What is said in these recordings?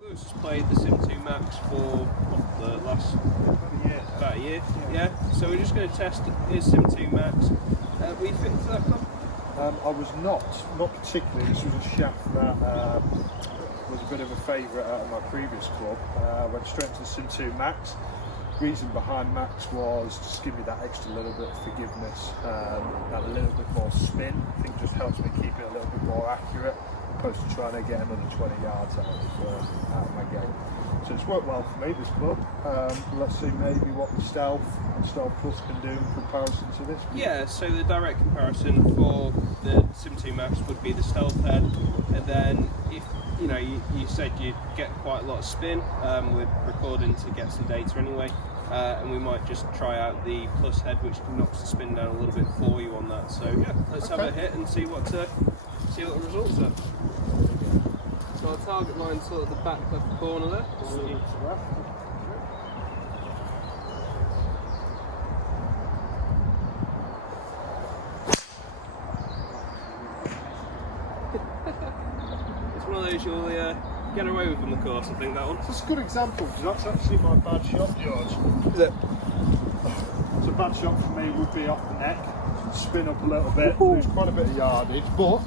Lewis has played the Sim 2 Max for the last about a year. Yeah. So we're just going to test his Sim 2 Max. Were you fitting for that club? I was not particularly. This was a shaft that was a bit of a favourite out of my previous club. Went straight into the Sim 2 Max. Reason behind Max was just give me that extra little bit of forgiveness, that a little bit more spin. I think just helps me keep it a little bit more accurate, opposed to trying to get another 20 yards out of my game. So it's worked well for me, this club. Let's see maybe what the Stealth and Stealth Plus can do in comparison to this. Yeah, so the direct comparison for the Sim 2 Max would be the Stealth head, and then if you said you'd get quite a lot of spin, we're recording to get some data anyway, and we might just try out the Plus head, which knocks the spin down a little bit for you on that. So yeah, let's have a hit and see what the results are. So our target line's sort of the back left corner there. It's one of those you'll get away with on the course, I think, that one. That's a good example, because that's actually my bad shot, George. Is it? So a bad shot for me would be off the neck, spin up a little bit, lose quite a bit of yardage, but...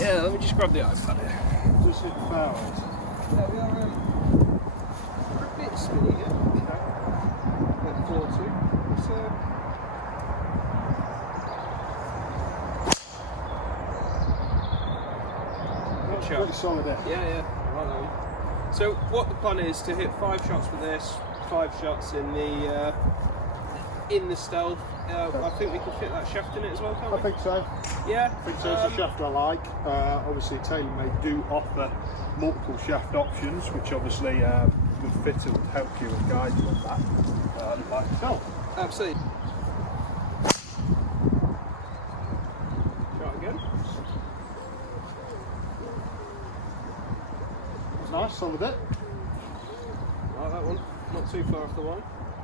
Yeah, let me just grab the iPad here. Just hit the fairways. Yeah, we are we're a bit spinny here. At 4-2. So... Pretty solid there. Yeah, right that one. So what the plan is to hit 5 shots with this, 5 shots in the Stealth. I think we can fit that shaft in it as well, can't we? I think so. Yeah. I think so. It's a shaft I like. Obviously Taylormade do offer multiple shaft options, which obviously a good fitter would help you and guide you on that, like yourself. Absolutely. Try it again. Nice, solid it. Like that one, not too far off the line.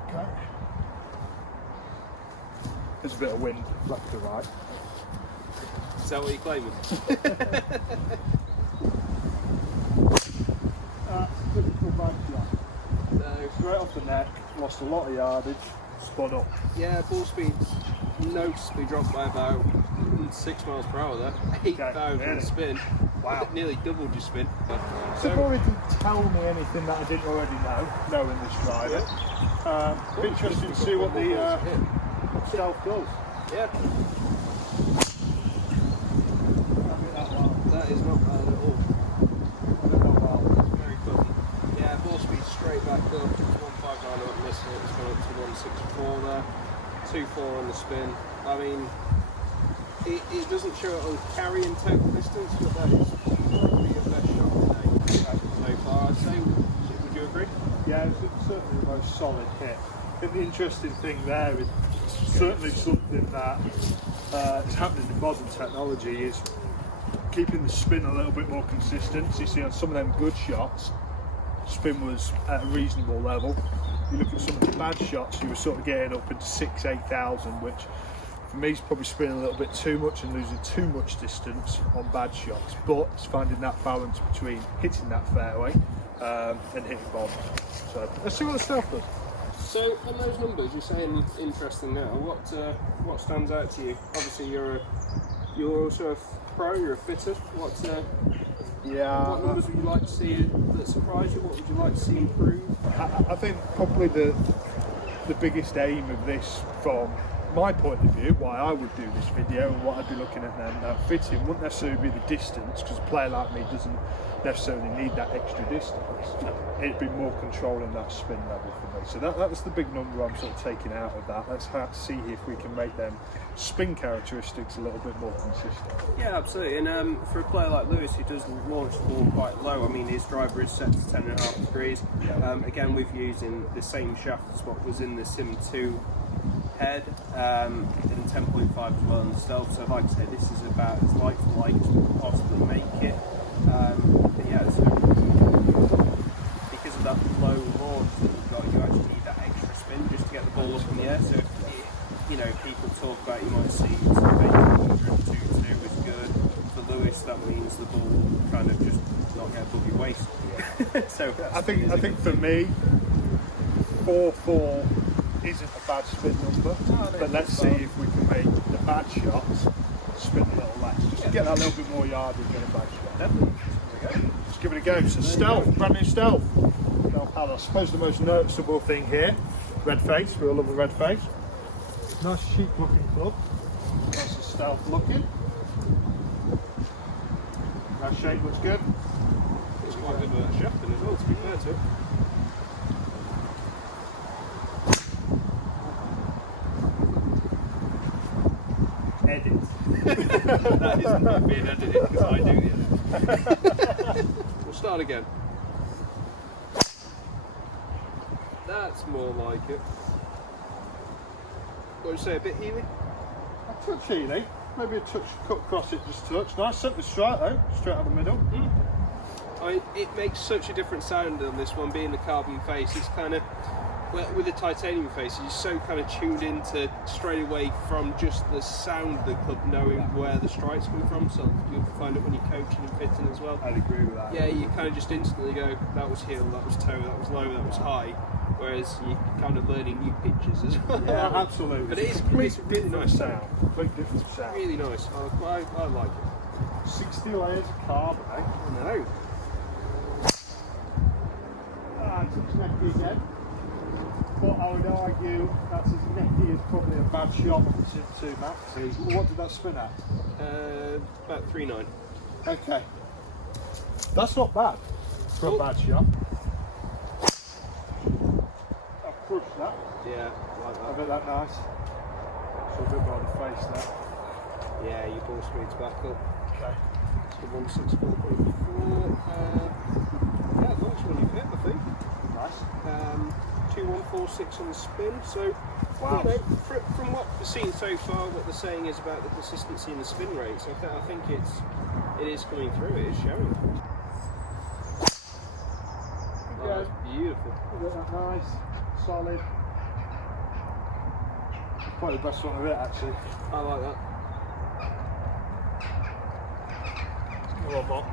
Okay. There's a bit of wind left to right. Is that what you're claiming? Typical bad shot. So straight off the neck, lost a lot of yardage, spun up. Yeah, ball speed's noticeably dropped by about 6 miles per hour there. 8,000 spin. Wow. Nearly doubled your spin. So before you can tell me anything that I didn't already know, knowing this driver, be interesting to see what the Stealth does. Yeah. That is not bad at all. Very good. Yeah, ball speed straight back up. 159 up missing it. It's gone up to 164 there. 2.4 on the spin. I mean, it doesn't show it on carrying total distance, but that is probably your best shot today so far, I'd say. Would you agree? Yeah, it's certainly the most solid hit. I think the interesting thing there is certainly something that is happening in modern technology is keeping the spin a little bit more consistent. So you see on some of them good shots, spin was at a reasonable level. You look at some of the bad shots, you were sort of getting up into 6,000-8,000, which for me is probably spinning a little bit too much and losing too much distance on bad shots. But it's finding that balance between hitting that fairway and hitting bombs. So let's see what the Stealth does. So on those numbers, you're saying interesting now. What stands out to you? Obviously, you're also a pro. You're a fitter. What numbers would you like to see that surprise you? What would you like to see improve? I think probably the biggest aim of this, from my point of view, why I would do this video and what I'd be looking at then fitting, wouldn't necessarily be the distance, because a player like me doesn't necessarily need that extra distance. It'd be more controlling that spin level for me. So that's the big number I'm sort of taking out of that. Let's see if we can make them spin characteristics a little bit more consistent. Yeah, absolutely. And for a player like Lewis, who does launch the ball quite low, I mean, his driver is set to 10.5 degrees. Yeah. Again, we've using the same shaft as what was in the Sim 2 head, and 10.5 as well in the Stealth. So like I say, this is about as like for like as we could possibly make it. But yeah, so because of that low launch that we've got, you actually need that extra spin just to get the ball up in the air. So if, people talk about, you might see some that means the ball will kind of just not get above your waist. So I think for me, 4-4 isn't a bad spin number, but let's see if we can make the bad shots spin a little less, just to get that little bit more yardage in a bad shot. Definitely. Just give it a go. So stealth, brand new stealth. I suppose the most noticeable thing here, red face. We all love a red face. Nice chic looking club. Nice and stealth looking. That shape looks good. It's quite good with that shafting as well, to be fair to it. Edit. That isn't being edited because I do the edit. We'll start again. That's more like it. What would you say, a bit Healy? A touch Healy. Maybe a touch cut across it, just touch. Nice, simple straight though, straight out the middle. It makes such a different sound on this one, being the carbon face. It's kind of, well, with the titanium face, you're so kind of tuned into straight away from just the sound of the club, knowing where the strike's coming from. So you'll find it when you're coaching and fitting as well. I'd agree with that. Yeah, you kind of just instantly go, that was heel, that was toe, that was low, that was high. Whereas you're kind of learning new pitches as well. Yeah, absolutely. But it's a really nice sound. Complete different sound. Really nice. I like it. 60 layers of carbon, eh? I know. It's necky again. But I would argue that's as necky as probably a bad shot on the Sim 2 Max. What did that spin at? About 3.9. Okay. That's not bad for a bad shot. I've crushed that. Yeah, like I that. bet that nice. So a bit more on the face there. Yeah, your ball speed's back up. Okay. So 164.4. Yeah, nice one you've hit, I think. Nice. 2146 on the spin. So, Wow. you know, from what we've seen so far, what they're saying is about the consistency in the spin rate. So I think it is coming through. It is showing. Oh, that's beautiful. Isn't that nice? Solid. Probably the best one of it, actually. I like that. A lot more.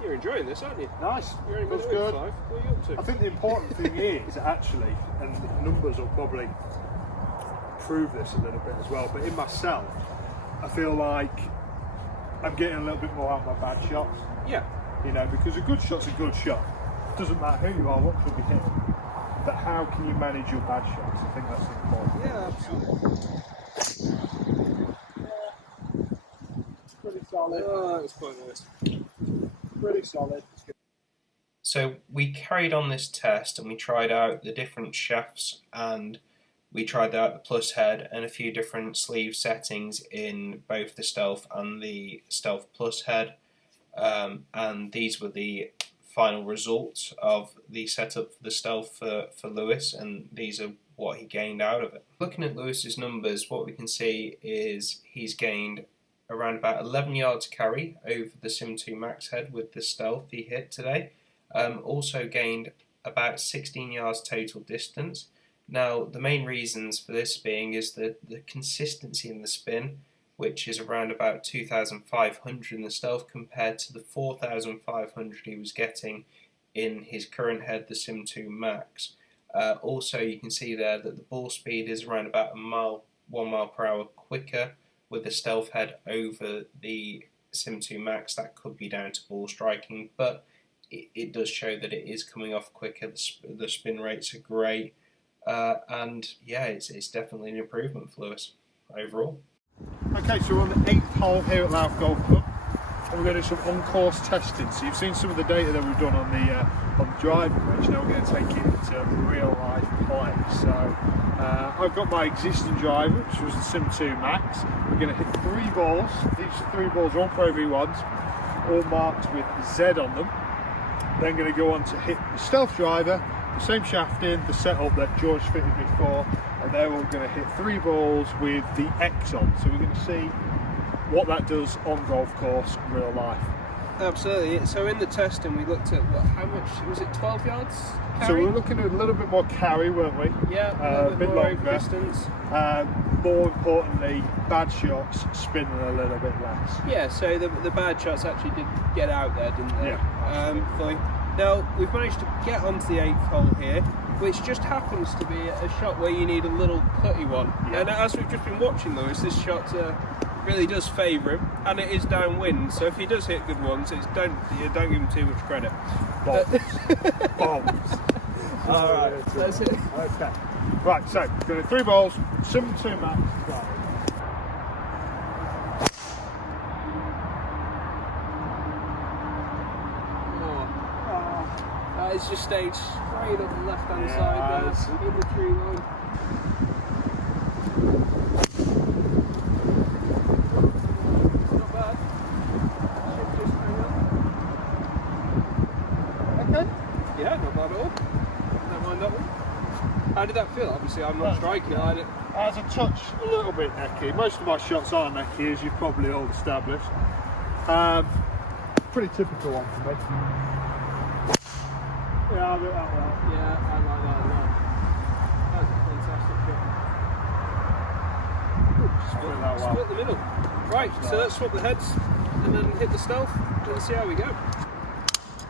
You're enjoying this, aren't you? Nice. You're only Looks minute good. 5. What are you up to? I think the important thing is actually, and the numbers will probably prove this a little bit as well, but in myself, I feel like I'm getting a little bit more out of my bad shots. Yeah. You know, because a good shot's a good shot. Doesn't matter who you are, what club you hit. But how can you manage your bad shots? I think that's important. Yeah, absolutely. Pretty solid. Oh, it's quite nice. Pretty solid. So we carried on this test and we tried out the different shafts, and we tried out the plus head and a few different sleeve settings in both the Stealth and the Stealth Plus head, and these were the final results of the setup for the Stealth for Lewis, and these are what he gained out of it. Looking at Lewis's numbers, what we can see is he's gained around about 11 yards carry over the Sim 2 Max head with the Stealth he hit today. Also gained about 16 yards total distance. Now, the main reasons for this being is the consistency in the spin, which is around about 2,500 in the Stealth compared to the 4,500 he was getting in his current head, the Sim 2 Max. Also, you can see there that the ball speed is around about 1 mile per hour quicker with the Stealth head over the Sim 2 Max. That could be down to ball striking, but it does show that it is coming off quicker. The spin rates are great, and yeah, it's definitely an improvement for Lewis overall. Okay, so we're on the 8th hole here at Louth Golf Club, and we're going to do some on-course testing. So you've seen some of the data that we've done on the driving range. Now we're going to take it into real-life play. So I've got my existing driver, which was the Sim 2 Max. We're going to hit 3 balls. Each 3 balls are all Pro V1s, all marked with Z on them. Then going to go on to hit the Stealth driver, the same shafting, the setup that George fitted before, and they're all going to hit 3 balls with the X on. So we're going to see what that does on golf course in real life. Absolutely. So in the testing, we looked at how much was it? 12 yards. Carry? So we were looking at a little bit more carry, weren't we? Yeah, a bit more longer. over distance. More importantly, bad shots spinning a little bit less. Yeah. So the bad shots actually did get out there, didn't they? Yeah. Fully. Now we've managed to get onto the 8th hole here, which just happens to be a shot where you need a little putty one. Yeah. And as we've just been watching, Lewis, this shot really does favour him, and it is downwind. So if he does hit good ones, don't give him too much credit. Bombs. Bombs. All right, that's it. Okay. Right. So going to 3 balls, 72 max. Right. That is just stayed straight up the left-hand side there, in the tree line. It's not bad. Should just hang on. Okay. Yeah, not bad at all. Don't mind that one. How did that feel? Obviously, I'm not striking it. As a touch, a little bit necky. Most of my shots are necky, as you've probably all established. Pretty typical one for me. Yeah, I like that well. Yeah, I like that a lot. That's a fantastic shot. Split the middle. Right, so let's swap the heads and then hit the stealth and see how we go.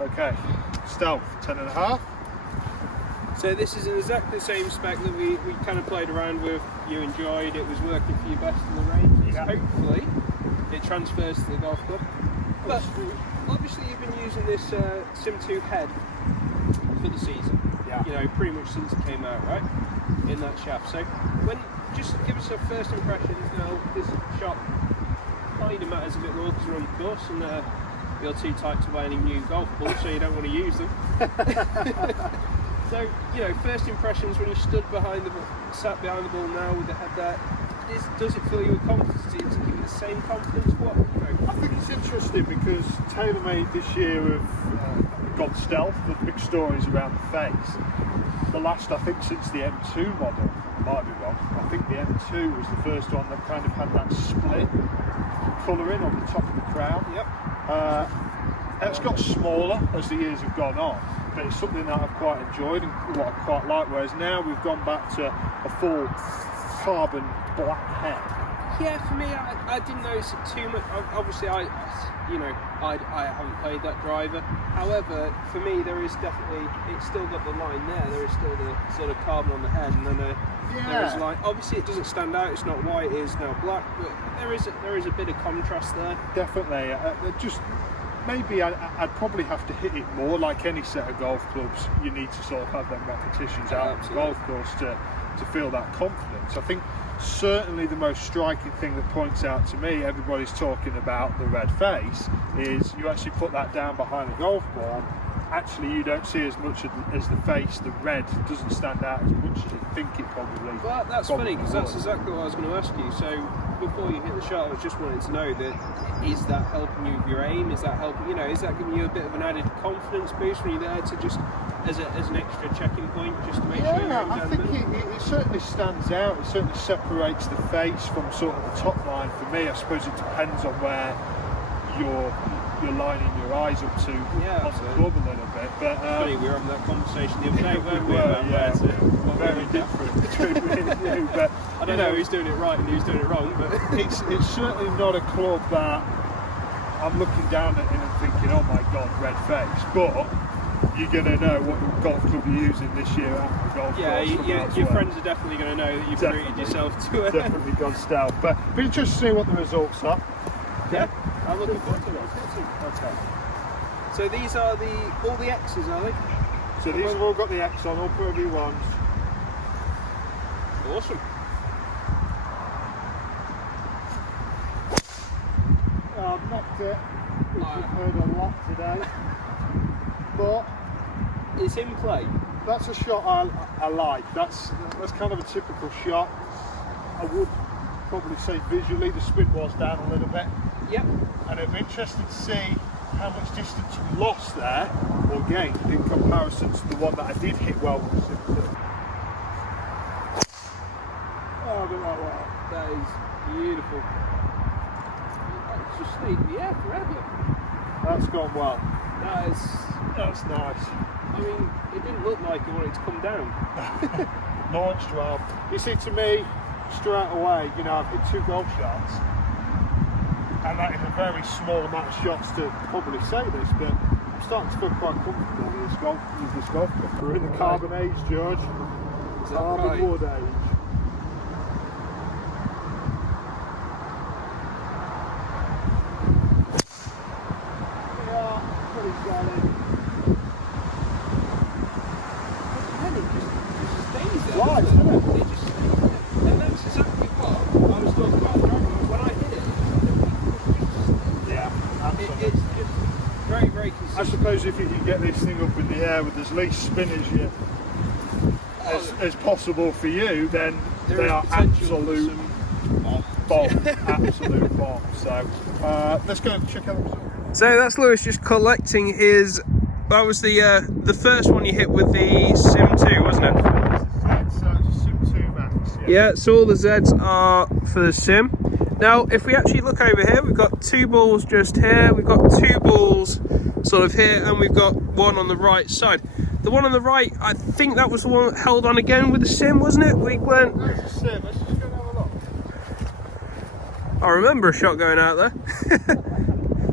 Okay, stealth 10.5. So this is exactly the same spec that we kind of played around with. You enjoyed. It was working for you best in the range. Yeah. Hopefully, it transfers to the golf club. But obviously, you've been using this Sim 2 head for the season. Yeah. You know, pretty much since it came out, right? In that shaft. So, just give us a first impression. Now, this shot kind of matters a bit more because we're on the course and you're too tight to buy any new golf balls, so you don't want to use them. So, you know, first impressions when you sat behind the ball now with the head there. Does it fill you with confidence? Does it give you the same confidence? What? I think it's interesting because Taylormade this year have gone stealth. The big stories around the face. The last, I think, since the M2 model, I might be wrong. I think the M2 was the first one that kind of had that split colouring on the top of the crown. Yep. It's got smaller as the years have gone on, but it's something that I've quite enjoyed and what I quite like. Whereas now we've gone back to a full carbon black head. Yeah, for me, I didn't notice it too much. Obviously, I haven't played that driver. However, for me, there is definitely, it's still got the line there. There is still the sort of carbon on the head, and then there is line. Obviously, it doesn't stand out. It's not white. It is now black, but there is a bit of contrast there. Definitely. Just maybe I'd probably have to hit it more. Like any set of golf clubs, you need to sort of have them repetitions out on the golf course to feel that confidence. I think certainly the most striking thing that points out to me, everybody's talking about the red face, is you actually put that down behind a golf ball. Actually, you don't see as much as the face. The red doesn't stand out as much as you think it probably. Well, that's funny because that's exactly what I was going to ask you. So before you hit the shot, I was just wanting to know that is that helping you with your aim? Is that helping? You know, is that giving you a bit of an added confidence boost when you're there to just as an extra checking point, just to make sure you're I think it certainly stands out. It certainly separates the face from sort of the top line. For me, I suppose it depends on where you're lining your eyes up to on the club a little bit. But funny, we were having that conversation the other day, weren't we? Very different between me and you. But I don't know who's doing it right and who's doing it wrong, but it's certainly not a club that I'm looking down at it and thinking, oh my god, red face. But you're going to know what golf club you're using this year at the golf course. Your friends are definitely going to know that you've treated yourself to it. Definitely gone stealth. But be interested to see what the results are. Yeah, I'm looking forward to it. Okay. So these are all the X's, are they? So these have all got the X on, all Pro V1s. Awesome. I've knocked it, which we've heard a lot today. But it's in play. That's a shot I like. That's kind of a typical shot. I would probably say visually the spin was down a little bit. Yep. And it'd be interesting to see how much distance you lost there or gained in comparison to the one that I did hit well with the Sim 2. Oh, I don't know what. That is beautiful. It's just stayed in the air forever. That's gone well. That's nice. I mean, it didn't look like it wanted to come down. Launched well. You see, to me, straight away, you know, I've hit 2 golf shots, and that is a very small amount of shots to probably say this, but I'm starting to feel quite comfortable with this golf club. We're in the carbon age, George. Carbon wood age. Lies, isn't it? It just stays there. And that's exactly what I was talking about when I hit it. Yeah, absolutely. It's just very, very consistent. I suppose if you can get this thing up in the air with as least spin as possible for you, then they are absolute bomb. Absolute bomb. So let's go and check out the result. So that's Lewis just collecting his. That was the first one you hit with the Sim 2, wasn't it? So it's a Sim 2 Max. Yeah, so all the Zs are for the Sim. Now, if we actually look over here, we've got 2 balls just here, we've got 2 balls sort of here, and we've got one on the right side. The one on the right, I think that was the one held on again with the Sim, wasn't it? We weren't. There's a Sim. Let's just go and have a look. I remember a shot going out there.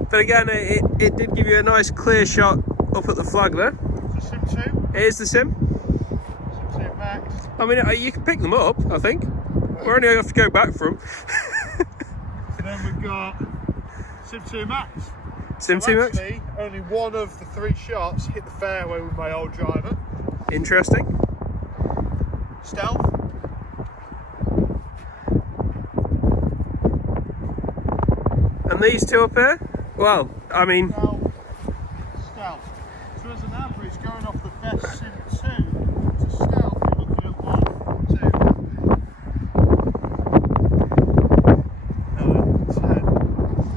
But again, it did give you a nice clear shot up at the flag there. It's a Sim 2. It is the Sim. Sim 2 Max. I mean, you can pick them up, I think. We're only going to have to go back for them. And then we've got Sim 2 Max. Sim 2 Max. Actually, only one of the 3 shots hit the fairway with my old driver. Interesting. Stealth. And these 2 up here? Well, I mean... Stealth. So as an average, going off the best Sim 2 to stealth, you're looking at 1, 2, 10.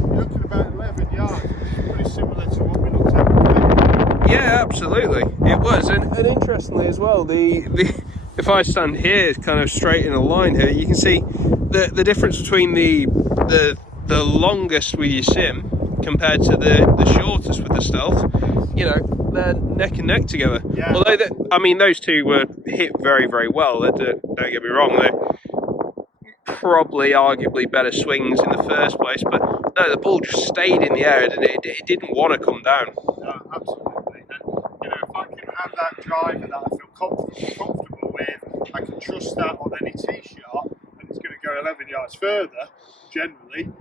You're looking at about 11 yards, which is pretty similar to what we looked at before. Yeah, absolutely. It was. And interestingly as well, if I stand here kind of straight in a line here, you can see the difference between the longest with your Sim compared to the shortest with the Stealth. You know, they're neck and neck together. Yeah. Although, I mean, those 2 were hit very, very well. Don't get me wrong, they're probably arguably better swings in the first place, but no, the ball just stayed in the air, didn't it? It didn't want to come down. No, absolutely. And, you know, if I can have that driver that I feel comfortable with, I can trust that on any tee shot, and it's going to go 11 yards further, generally,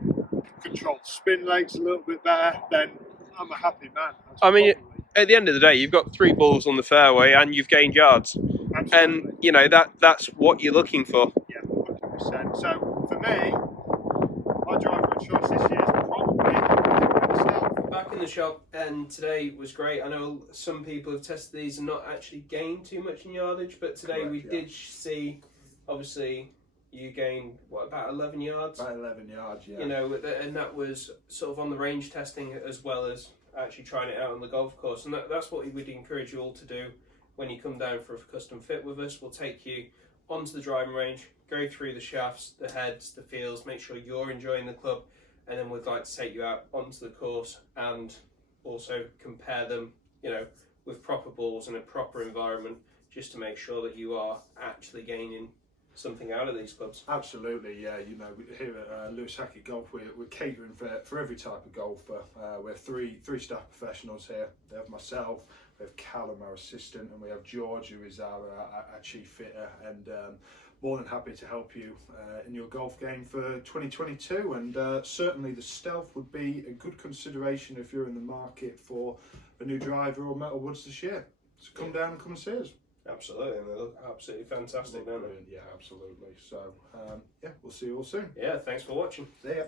control the spin rates a little bit better, then I'm a happy man. I mean, at the end of the day, you've got 3 balls on the fairway and you've gained yards. Absolutely. And, you know, that's what you're looking for. Yeah, 100%. So, for me, my driver of choice this year is probably the Stealth. Back in the shop, and today was great. I know some people have tested these and not actually gained too much in yardage, but today we did see, obviously, you gained, what, about 11 yards? About 11 yards, yeah. You know, and that was sort of on the range testing as well as actually trying it out on the golf course. And that's what we would encourage you all to do when you come down for a custom fit with us. We'll take you onto the driving range, go through the shafts, the heads, the feels, make sure you're enjoying the club, and then we'd like to take you out onto the course and also compare them, you know, with proper balls in a proper environment, just to make sure that you are actually gaining something out of these clubs. Absolutely, yeah. You know, here at Lewis Hackett Golf, we're catering for every type of golfer. We're three staff professionals here. We have myself, we have Callum, our assistant, and we have George, who is our chief fitter, and more than happy to help you in your golf game for 2022. And certainly the Stealth would be a good consideration if you're in the market for a new driver or metal woods this year. So come down and come and see us. Absolutely, and they look absolutely fantastic, don't they? Yeah, absolutely. So, yeah, we'll see you all soon. Yeah, thanks for watching. See ya.